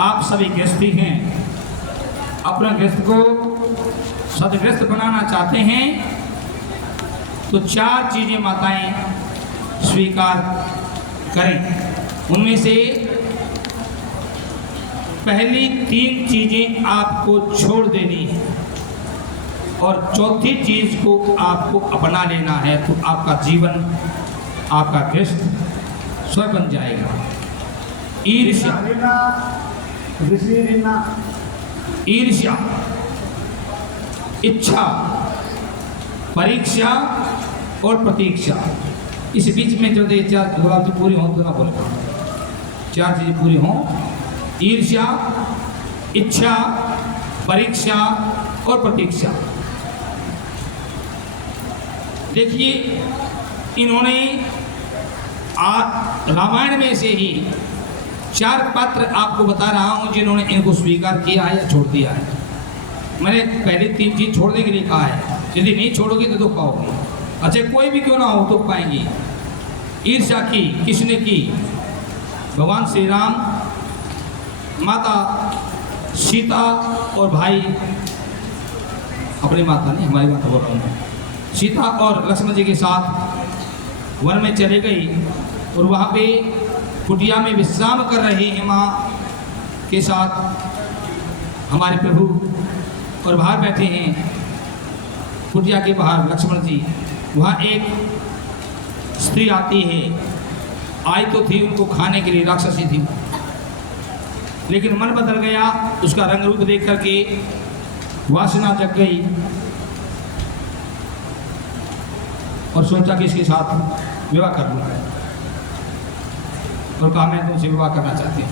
आप सभी गृहस्थी हैं, अपना गृहस्थ को सदगृहस्थ बनाना चाहते हैं तो 4 चीजें माताएं स्वीकार करें। उनमें से पहली 3 चीजें आपको छोड़ देनी है और चौथी चीज को आपको अपना लेना है, तो आपका जीवन, आपका गृहस्थ स्वयं बन जाएगा। ईर्ष्या, ईर्ष्या, इच्छा, परीक्षा और प्रतीक्षा। इस बीच में जो 4 जवाब पूरी हों तो ना बोले, 4 चीजें पूरी हों, ईर्ष्या, इच्छा, परीक्षा और प्रतीक्षा। देखिए, इन्होंने रामायण में से ही 4 पात्र आपको बता रहा हूं जिन्होंने इनको स्वीकार किया है या छोड़ दिया है। मैंने पहले 3 चीज छोड़ने के लिए कहा है, यदि नहीं छोड़ोगी तो दुख पाओगी। अच्छा, कोई भी क्यों ना हो दुख पाएंगी। ईर्ष्या की किसने की? भगवान श्री राम, माता सीता और भाई, अपनी माता नहीं, हमारी माता बोल रहा हूँ, सीता और लक्ष्मण जी के साथ वन में चले गई और वहाँ पे कुटिया में विश्राम कर रही हैं माँ के साथ हमारे प्रभु, और बाहर बैठे हैं कुटिया के बाहर लक्ष्मण जी। वहाँ एक स्त्री आती है, आई तो थी उनको खाने के लिए, राक्षसी थी, लेकिन मन बदल गया, उसका रंग रूप देख करके वासना जग गई और सोचा कि इसके साथ विवाह कर लूँगा, और कहा मैं तुमसे विवाह करना चाहती हूँ।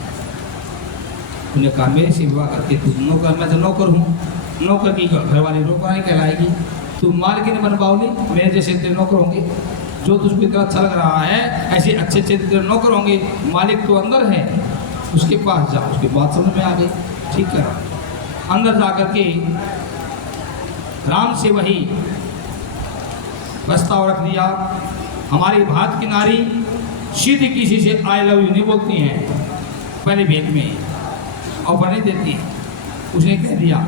उन्हें कहा मेरे से विवाह करके तू नौकर, मैं तो नौकर हूँ, नौकर की घरवाली नौकर नहीं कहलाएगी, तू मालकिन बन पाओगी, मेरे जैसे तेरे नौकर होंगे, जो तुझको इतना अच्छा लग रहा है ऐसे अच्छे अच्छे तेरे नौकर होंगे, मालिक तो अंदर है, उसके पास जाओ। उसके बात समझ में आ गई, ठीक है। अंदर जा कर के राम से वही प्रस्ताव रख दिया। हमारी भारत की नारी सीधी किसी से आई लव यू नहीं बोलती हैं, पहले भेंट में ऑफर नहीं देती। उसने कह दिया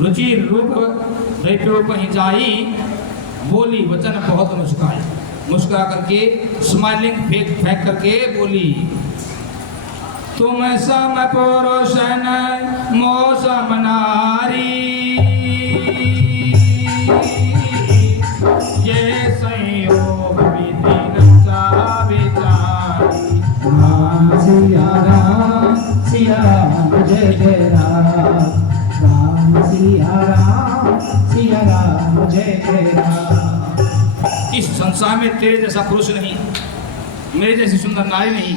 रुचि रूप कहीं जाई, बोली वचन बहुत मुस्काई, मुस्कुरा करके स्माइलिंग फेंक करके बोली, तुम सम पुरुष मौसम नारी, ये संयोग विधि नचा विचारी। सिया राम जय जय राम, राम सिया राम जय जय राम। इस संसार में तेरे जैसा पुरुष नहीं, मेरे जैसी सुंदर नारी नहीं,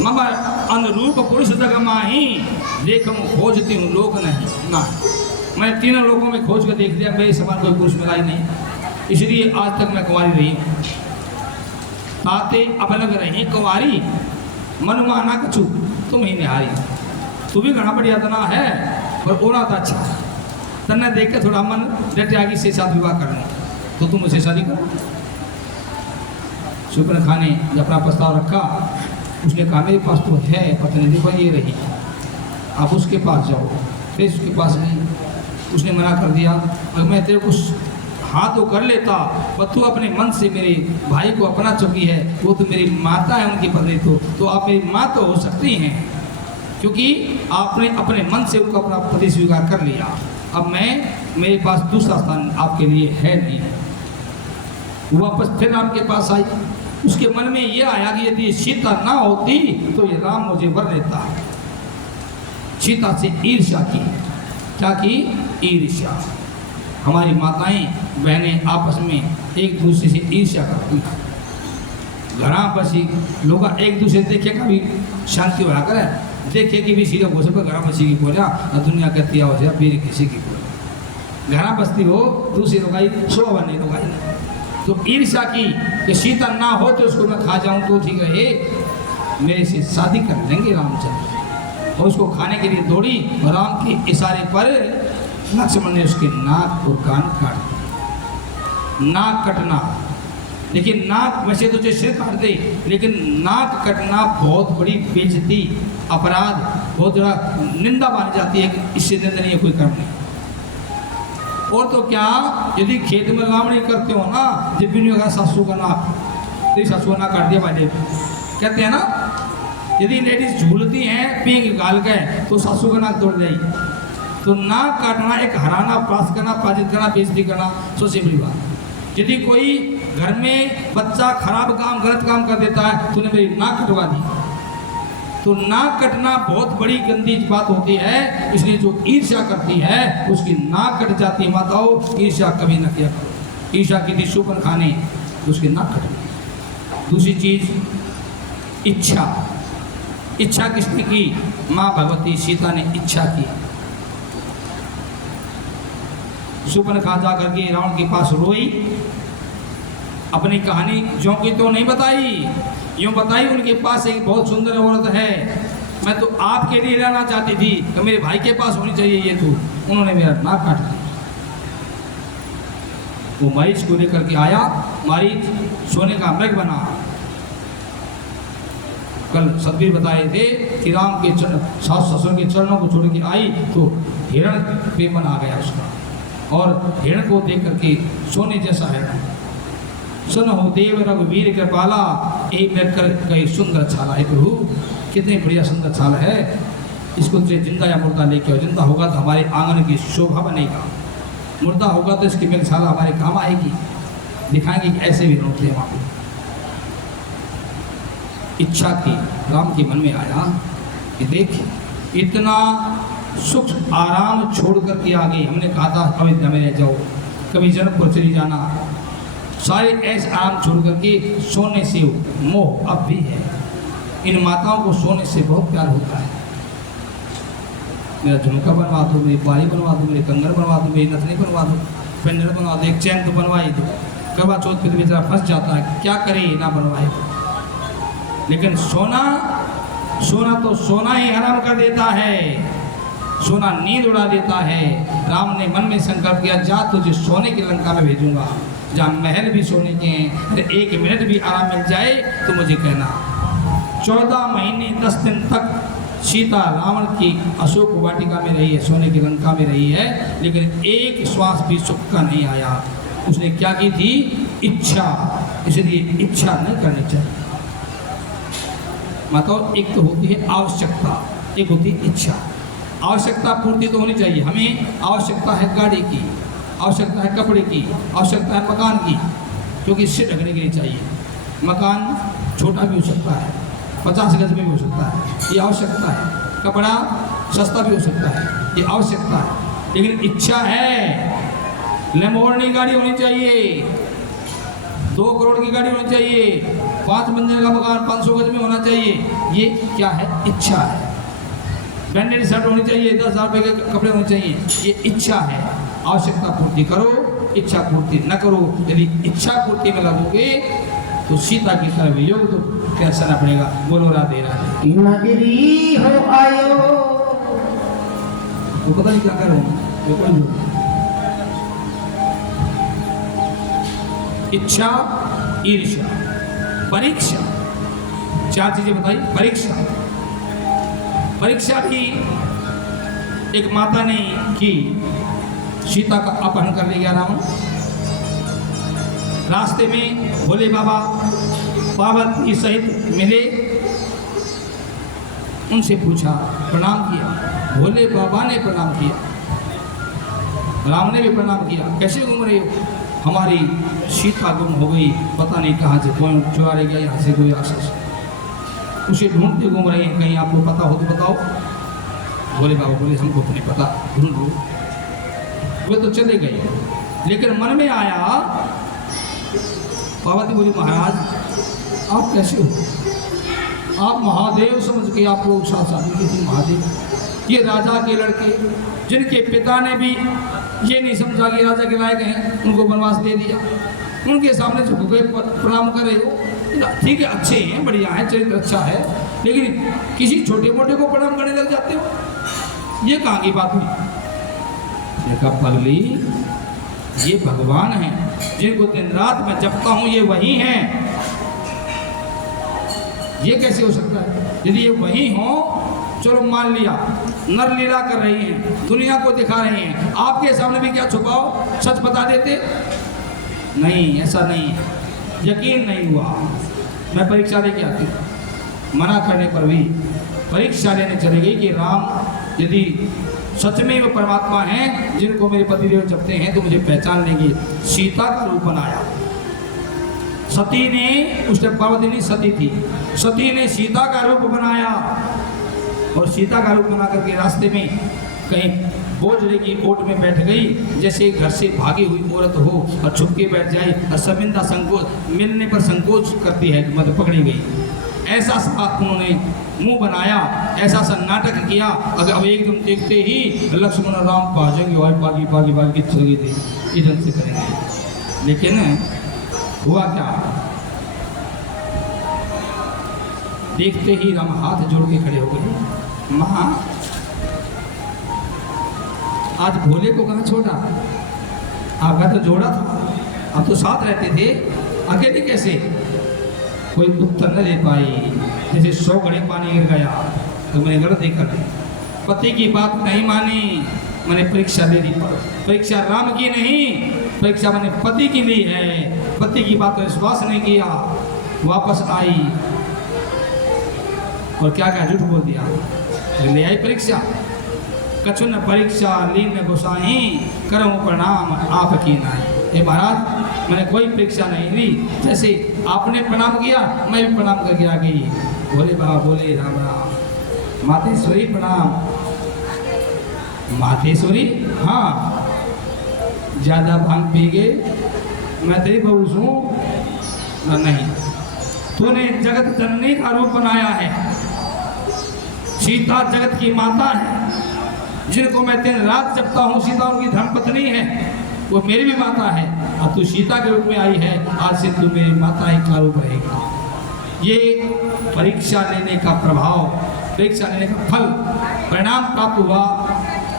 मगर अनुरूप पुरुष जग माही, देखम खोजती हूँ लोक नहीं ना। मैं 3 लोगों में खोज कर देख लिया, मेरे समान कोई पुरुष मिला ही नहीं, इसलिए आज तक मैं कुंवारी रही। ताते अपलग रही कुंवारी, मनमाना कछु तुम ही निहारी। तू भी घना बढ़िया तना है, पर ओना था अच्छा, तन्ने देख के थोड़ा मन डट आगे से साथ विवाह कर लूँ, तो तुम मुझसे शादी करो। शुक्र खान ने जब अपना प्रस्ताव रखा, उसने कहा मेरे पास तो है पत्नी, देखो ये रही, आप उसके पास जाओ। फिर उसके पास गई, उसने मना कर दिया, अगर मैं तेरे को हाँ तो कर लेता, पर तू अपने मन से मेरे भाई को अपना चुकी है, वो तो मेरी माता है, उनकी पत्नी, तो आप मेरी माँ तो हो सकती हैं, क्योंकि आपने अपने मन से उनको अपना पति स्वीकार कर लिया। अब मेरे पास दूसरा स्थान आपके लिए है नहीं। वापस फिर राम के पास आई, उसके मन में ये आया कि यदि सीता ना होती तो ये राम मुझे वर लेता। सीता से ईर्ष्या की, क्या की? ईर्ष्या। हमारी माताएं बहनें आपस में एक दूसरे से ईर्ष्या करती हैं। घरा बसी लोग एक दूसरे देखे का भी शांति होया करे, देखे कि भी सीधा घोषे पर घरा बसी की बोलिया, दुनिया कहती है हो मेरे किसी की बोलिया, घरा बसती हो दूसरी लोगाई शोभा नहीं लोगाई। तो ईर्ष्या की कि सीता ना हो तो उसको मैं खा जाऊं तो ठीक रहे, मेरे से शादी कर लेंगे रामचंद्र। और उसको खाने के लिए दौड़ी, राम के इशारे पर लक्ष्मण ने उसके नाक और कान काट दिए। नाक कटना लेकिन नाक वैसे तो जो सिर काट दे, लेकिन नाक कटना बहुत बड़ी बेइज्जती, अपराध, बहुत बड़ा निंदा मानी जाती है। इससे निंदनीय कोई कर्म नहीं। और तो क्या, यदि खेत में लावणी करते हो ना, जब भी नहीं होगा सासू का नाक, तो सासू का नाक काट दिया भाई, कहते हैं ना, यदि लेडीज झूलती हैं पींग गाल के, तो सासू का नाक तोड़ जाएगी। तो नाक काटना एक हराना, पास करना, पराजित करना, बेइज्जती करना सबसे बड़ी बात। यदि कोई घर में बच्चा खराब काम, गलत काम कर देता है, तूने मेरी नाक कटवा दी, तो नाक कटना बहुत बड़ी गंदी बात होती है। इसलिए जो ईर्ष्या करती है उसकी नाक कट जाती है। माताओं, ईर्ष्या कभी न किया करो। ईर्ष्या की दिशोपन खाने तो उसकी नाक कट। दूसरी चीज, इच्छा। इच्छा किसने की? माँ भगवती सीता ने इच्छा की। सुपनखा जा करके रावण के पास रोई, अपनी कहानी ज्यों की तो नहीं बताई, यूँ बताई उनके पास एक बहुत सुंदर औरत है, मैं तो आपके लिए रहना चाहती थी, तो मेरे भाई के पास होनी चाहिए ये तो, उन्होंने मेरा नाक काट दिया। वो मरीज को लेकर के आया, मरीज सोने का मृग बना। कल सतबीर बताए थे कि राम के सास ससुर के चरणों को छोड़ के आई तो हिरण प्रेमन आ गया उसका, और हिरण को देख करके सोने जैसा हिरण, सुन हो देव रघुवीर कृपाला, एक मिनट कर कई सुंदर छाला है। प्रभु कितनी बढ़िया सुंदर छाला है, इसको तुझे जिंदा या मुर्दा लेके आओ। जिंदा होगा तो हमारे आंगन की शोभा बनेगा, मुर्दा होगा तो इसकी मेरी छाला हमारे काम आएगी, दिखाएंगे कि ऐसे भी होते हैं वहाँ पे। इच्छा की राम के मन में आया कि देख, इतना सुख आराम छोड़ करके आ गई। हमने कहा था अयोध्या में रह जाओ, कभी जनकपुर चली जाना, सारे ऐसे आराम छोड़ करके सोने से मोह अब भी है। इन माताओं को सोने से बहुत प्यार होता है। मेरा झुमका बनवा दो, मेरी बाली बनवा दो, मेरे कंगन बनवा दो, मेरी नथनी बनवा दो, पेंडल बनवा दो, एक चैन तो बनवा ही दो। करवा चौथ पे तो बेचारा फंस जाता है, क्या करे ना बनवाए तो। लेकिन सोना, सोना तो सोना ही हराम कर देता है, सोना नींद उड़ा देता है। राम ने मन में संकल्प किया, जा तुझे सोने की लंका में भेजूंगा, जहाँ महल भी सोने के हैं, तो एक मिनट भी आराम मिल जाए तो मुझे कहना। 14 महीने 10 दिन तक सीता रावण की अशोक वाटिका में रही है, सोने की लंका में रही है, लेकिन एक श्वास भी सुख का नहीं आया। उसने क्या की थी? इच्छा। इसलिए इच्छा नहीं करनी चाहिए। मतलब एक तो होती है आवश्यकता, एक होती है इच्छा। आवश्यकता पूर्ति तो होनी चाहिए। हमें आवश्यकता है गाड़ी की, आवश्यकता है कपड़े की, आवश्यकता है मकान की, क्योंकि इससे ढकने के लिए चाहिए। मकान छोटा भी हो सकता है, 50 गज में भी हो सकता है, ये आवश्यकता है। कपड़ा सस्ता भी हो सकता है, ये आवश्यकता है। लेकिन इच्छा है, लैम्बोर्गिनी गाड़ी होनी चाहिए, 2 करोड़ की गाड़ी होनी चाहिए, 5 मंजिल का मकान 500 गज में होना चाहिए, ये क्या है? इच्छा है। ब्रांडेड शर्ट होनी चाहिए, 10,000 रुपये के कपड़े होने चाहिए, ये इच्छा है। आवश्यकता पूर्ति करो, इच्छा पूर्ति न करो। यदि इच्छा पूर्ति में लगोगे तो सीता की तरफ योग तो कैसा ना पड़ेगा। बोलो राधे राधे। नगरी हो आयो, तो पता नहीं क्या कर रहे हो। इच्छा, ईर्ष्या, परीक्षा, 4 चीजें बताई। परीक्षा, परीक्षा भी एक माता ने की। सीता का अपहरण कर ले गया रावण। रास्ते में भोले बाबा पार्वती सहित मिले, उनसे पूछा, प्रणाम किया। भोले बाबा ने प्रणाम किया, राम ने भी प्रणाम किया। कैसे घूम रहे हो? हमारी सीता गुम हो गई, पता नहीं कहाँ से कौन चुरा ले गया, यहाँ से कोई राक्षस, उसे ढूंढते घूम रहे हैं, कहीं आपको पता हो तो बताओ। भोले बाबा बोले, हमको तो नहीं पता, ढूंढ लो। वे तो चले गए, लेकिन मन में आया, पार्वती बोली, महाराज आप कैसे हो? आप महादेव समझ के आपको शादी की थी। महादेव, ये राजा के लड़के जिनके पिता ने भी ये नहीं समझा कि राजा के लायक हैं, उनको वनवास दे दिया, उनके सामने झुक गए, प्रणाम कर रहे हो। ठीक है, अच्छे हैं, बढ़िया है, चरित्र अच्छा है, लेकिन किसी छोटे मोटे को प्रणाम करने लग जाते हो, ये कहाँ की बात हुई? देखा पगली, ये भगवान है, जिनको दिन रात मैं जपता हूँ ये वही हैं। ये कैसे हो सकता है? यदि ये वही हो, चलो मान लिया नर लीला कर रही हैं, दुनिया को दिखा रही हैं, आपके सामने भी क्या छुपाओ, सच बता देते? नहीं, ऐसा नहीं है, यकीन नहीं हुआ। मैं परीक्षा लेके आती हूँ, मना करने पर भी परीक्षा लेने चले गई कि राम यदि सच में वो परमात्मा हैं जिनको मेरे पतिदेव जपते हैं तो मुझे पहचान लेंगे। सीता का रूप बनाया। सती ने, उस टाइम पार्वती सती थी, सती ने सीता का रूप बनाया और सीता का रूप बना करके रास्ते में कहीं बोझड़े की ओट में बैठ गई, जैसे घर से भागी हुई औरत हो और छुप के बैठ जाए और शर्मिंदा संकोच मिलने पर संकोच करती है कि मतलब पकड़ी गई, ऐसा सा उन्होंने मुंह बनाया, ऐसा सा नाटक किया। अगर अब एकदम देखते ही लक्ष्मण राम भागेंगे और बागी बागी बागी चले थे, इधर से करेंगे। लेकिन हुआ क्या, देखते ही राम हाथ जोड़ के खड़े हो गए। माँ, आज भोले को कहाँ छोड़ा? आपका तो जोड़ा था, आप तो साथ रहते थे, अकेले कैसे? कोई उत्तर न दे पाई, जैसे 100 घड़े पानी गिर गया। तो मैंने गलत देखा, पति की बात नहीं मानी, मैंने परीक्षा ले ली। परीक्षा राम की नहीं, परीक्षा मैंने पति की ली है। पति की बात पर विश्वास नहीं किया, वापस आई और क्या क्या झूठ बोल दिया, ले आई परीक्षा। कछु न परीक्षा लीन गोसाई, करूँ प्रणाम आपकी नाई। हे महाराज, मैंने कोई परीक्षा नहीं ली, जैसे आपने प्रणाम किया मैं भी प्रणाम करके आ गई। बोले बाबा बोले राम राम। मातेश्वरी प्रणाम। मातेश्वरी? हाँ, ज्यादा भांग पी गए, मैं तेरी बहू हूँ? नहीं, तूने जगत जननी का रूप बनाया है। सीता जगत की माता है, जिनको मैं दिन रात जपता हूँ। सीता उनकी धर्मपत्नी है, वो मेरी भी माता है। अब तू सीता के रूप में आई है, आज से तू मेरी माता ही का रूप रहेगा। ये परीक्षा लेने का प्रभाव, परीक्षा लेने का फल, परिणाम प्राप्त हुआ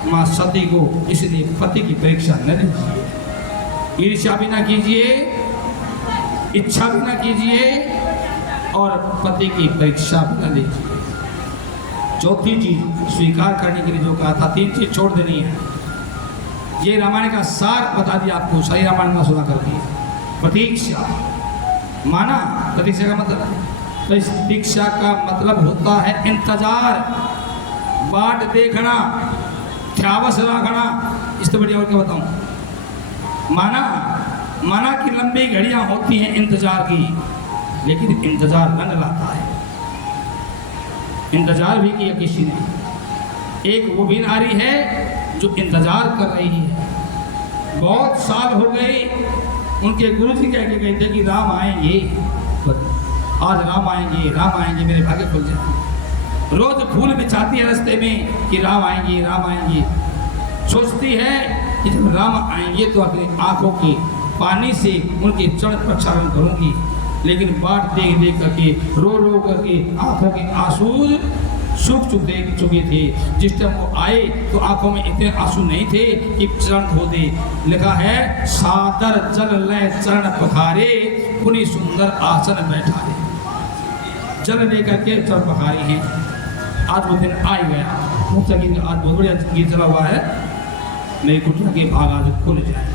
माँ सती को। इसलिए पति की परीक्षा न लीजिए, ईर्ष्या भी ना कीजिए, इच्छा भी ना कीजिए और पति की परीक्षा भी न लीजिए। चौथी चीज स्वीकार करने के लिए जो कहा था, 3 चीज छोड़ देनी है। ये रामायण का सार बता दिया आपको, सही रामायण ना सुना करके। प्रतीक्षा माना, प्रतीक्षा का मतलब, प्रतीक्षा का मतलब होता है इंतजार, बाट देखना, ध्यावस रखना। इससे बढ़िया और क्या बताऊं? माना कि लंबी घड़ियां होती हैं इंतजार की, लेकिन इंतजार रंग लाता है। इंतजार भी किया किसी ने। एक वो भी नारी है जो इंतजार कर रही है, बहुत साल हो गए, उनके गुरुजी कह के गए थे कि राम आएंगे, आज राम आएंगे, मेरे भाग्य खुल जाए। रोज फूल बिछाती है रास्ते में कि राम आएंगे। सोचती है कि जब राम आएंगे तो अपनी आंखों के पानी से उनके चरण प्रक्षालन करूंगी। लेकिन बाट देख देख करके, रो करके आंखों के आंसू सूख चुके थे। जिस टाइम वो आए तो आंखों में इतने आंसू नहीं थे कि चरण धो दे। लिखा है, सादर जल ले चरण पखारे, पुनि सुंदर आसन बैठाए। जल लेकर के चरण पखारे हैं। आज वो दिन आ गया। मुझसे आज बहुत बढ़िया गीत चला हुआ है, मेरी कुटिया के भाग आज खुल जाए।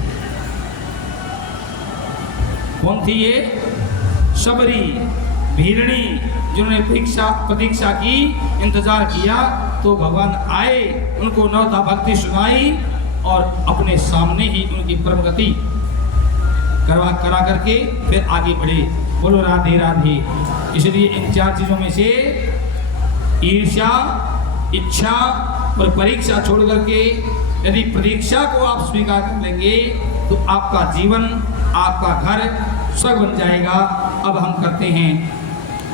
कौन थी ये? शबरी, भीरणी, जिन्होंने प्रतीक्षा की, इंतजार किया तो भगवान आए, उनको नवता भक्ति सुनाई और अपने सामने ही उनकी परम गति करा करके फिर आगे बढ़े। बोलो राधे राधे। इसलिए इन 4 चीजों में से ईर्ष्या, इच्छा और परीक्षा छोड़ करके यदि परीक्षा को आप स्वीकार कर लेंगे तो आपका जीवन, आपका घर स्वर्ग बन जाएगा। अब हम करते हैं